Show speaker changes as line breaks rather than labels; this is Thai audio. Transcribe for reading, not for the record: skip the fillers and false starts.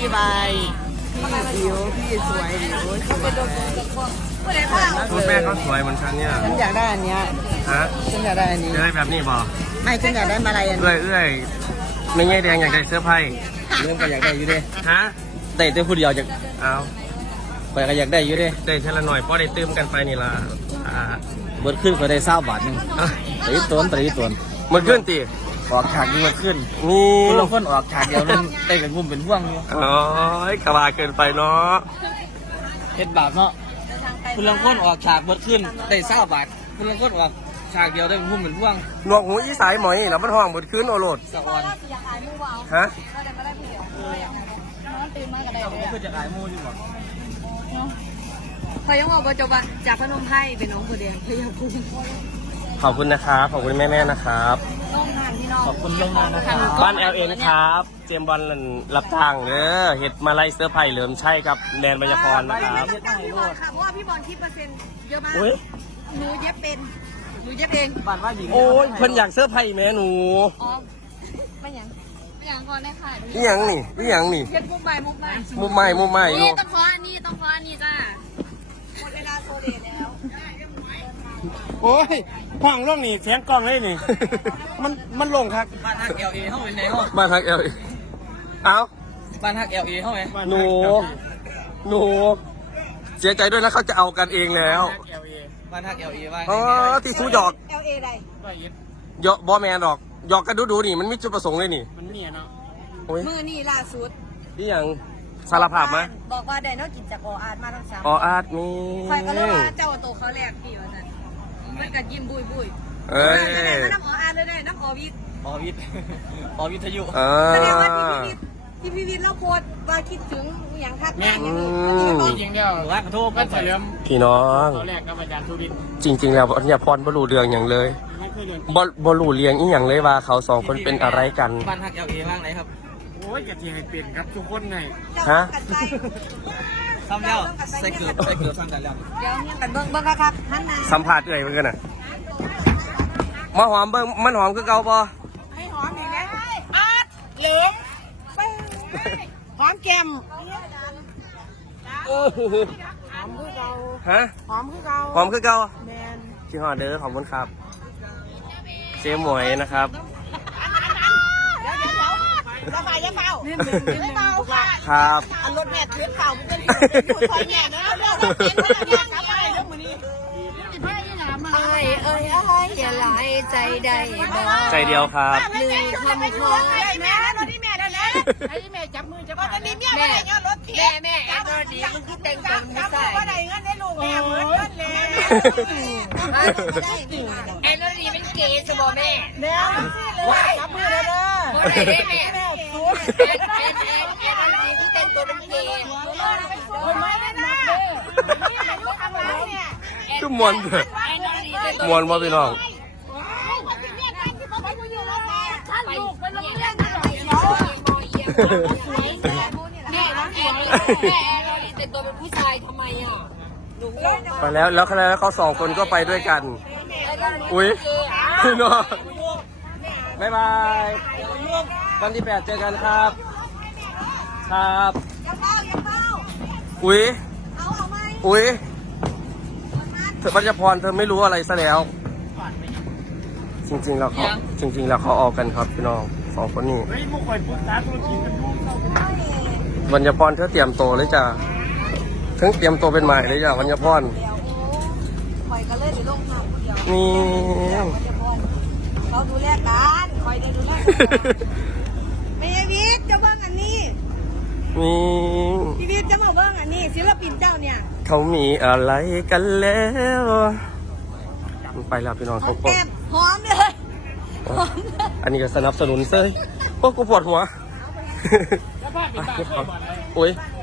พี่ใบพี่อิ๋วพี่สวยอิ๋วเขาเป็น
คุณแม่เขาสวยเหมือนฉันเนี่ย
ฉันอยากได้อันเนี้ย
ฮะ
ฉันอยากได้อันนี้
ได้แบบนี้บ่
ไม่ฉันอยากได้มาลัยอันนี้
เอื้อยไม่ง่ายแดงอยากได้เสื้อไพ่
เริ่มก็อยากได้อยู่ดิ
ฮะ
ได้แต่ผู้เดียวจาก
เอา
ไปก็อยากได้อยู่ดิ
ได้เท่าหน่อยเพราะได้ตื้มกันไปนี่ล่ะ
เบิดขึ้นก็ได้20 บาทนึงตีตน
มันขึ้นตี
ออกฉากนี้มันขึ้น
นี่
คุณลงคนออกฉากเดียวมันได้เป็นมุ่มเป็นพ่วงอยู่
อ๋อกระบาเกินไปเนาะ
เฮ็ดบาปเนาะคุณลงคนออกฉากเบิดขึ้นได้20 บาทคุณลงคนออกฉากเดียวได้เป็นมุ่มเป็นพ่วง
หนวกหูอีสายหมอยแล้วมันห้องหมดขึ้นโอโรด
สะออน
ฮะ
ไม่เคยจะขายมูที่บอก
พอยังบอกว่าจบจากพนมไพรเป็นน้องคนเดียวพยาภูมิ
ขอบคุณนะครับขอบคุณแม่ๆนะครับ
ขอบคุณลงมานะครับ
บ้าน LA นะครับเจมบอลรับทางเด้อเห็ดมาไล่เสื้อไผ่เหลิมใช่ครับแดนบัญญพรนะครับ
พี่บอลค่ะเพราะว่าพี่บอลคิดเปอร์เซ็นต์เยอะมากหนูเย็บเป็นหนูเย็บเอง
บ้านว่าหญิง
โอ้ยเพิ่นอยากเสื้อไผ่แม่หนู
อ๋อไม่ยังก่อนได้ค่ะ
นี่ยังนี่เ
ย็บมุกใหม่
มุกใหม่
นี่ต้องขออันนี้จ้าหมดเวลาโซเดแล้ว
โอ้ยห้องร่องนี่เสียงกล้องเลยนี่มันลงครับ
บ้านฮัก LA ห้องเป็นไหนห้อง
บ้านฮัก LA เอ้า
บ้านฮัก LA ห้องไหน
หนูเสียใจด้วยนะเขาจะเอากันเองแล้ว
บ้านฮัก LA ว่า
อ๋อที่ซูหยอก
LA อะไร
หยอกบอแมนหรอกหยอกกันดูนี่มันมีจุดประสงค์เลยนี่
มันเนี่ยเนาะ
มือนี่ล่าสุด
นี่ยังสารภาพไหม
บอกว่าได้นอกกินจากอาร์ตมาทั้ง3
อาร์ตนี่
ใครก็รู้ว่าเจ้าโตเขาแรกพี่ว่าซั่นมันก็ยิ้มบุย
เอ้ย
น้ำอาร์ตเลยน้ำวิ
ทยุ
แสดงว่าพี่วิทย์แล้วโพสว่าคิดถึงอย่างทักงานอย่างนี้
จริงเดียวรักโทษกันเฉลิม
พี่น้อง
แรกกับอาจารย์ทุริน
จริงแล้วอัญญาพรบรูเรืองอย่างเลยบรูเรียงอีอย่างเลยว่าเขา2คนเป็นอะไรกัน
บ้านฮัก LA บ้างไหนครับโอ้ยกะทิให้เปลี่ยนครับทุกคนไง
ฮะ
ทำแล้วใส่เกลือทำแต่แล้ว
เดี๋ยวเนี่ยกันเบิ้งครับ
สัมผัสเอื่อยเหมือนกันน่ะมาหอมเบิ้งมันหอมคือเก่าปะ
ให้หอมหน่อยนะอาร์ตเหลืองหอมแก้มหอมคือเก่า
ฮะ
หอมคือเก่าแมน
พี่ฮอเดอร์ขอบคุณครับเจ๊หมวยนะครับ
อย่าเป่าไม่เป่าค่ะ
ครับ
รถแม่ถือเป่ามันจะอยู่คอยแม่นะเรื่องรถแม่ก็ยังกลับไปเรื่องมือนี้อย่าหลายใจได้
ใจเดียวครับ
ลืมคำขอแม่รถที่แม่ได้แล้วให้แม่จับมือจับตอนนี้แม่ไม่ได้เงินรถแม่แอนโรดีมึงคิดแต่งตัวมึงใส่ว่าได้เงินให้ลูกแม่เหมือนกันเลยแอนโรดีเป็นเกย์สมอแม่แล้วจับมือเลยแม่แอนโรดีที่แต่งตัวเป็นเกย์ไม่ได้นะ
คือมวนเลยมวนว่าพี่น้อง
แต่ตัวเป็นผู้ชายทำไมอ่ะ
ไปแล้วเขา2 คนก็ไปด้วยกันอุ้ยพี่น้องบ๊ายบายวันที่8เจอกันครับครับอุ้ยเธอบัญญพรเธอไม่รู้อะไรซะแล้วจริงๆแล้วเขาออกกันครับพี่น้อง2 คนนี้บัญญพรเธอเตรียมโตเลยจ้ะทั้งเตรียมโตเป็นใหม่เลยจ้ะบัญญพรนี่
เขาดูแลกันคอยได้ดูแลไม่ใช่วิทย์จะเบิ้งอันนี้พี่วิทย์จะมาเบิ้งอันนี้ศิลปินเจ้าเนี่ย
เขามีอะไรกันแล้วไปแล้วพี่น้องเขาก็
หอมเลย
อันนี้ก็สนับสนุนเซ้ยโอ้กูปวดหัวโอ้ย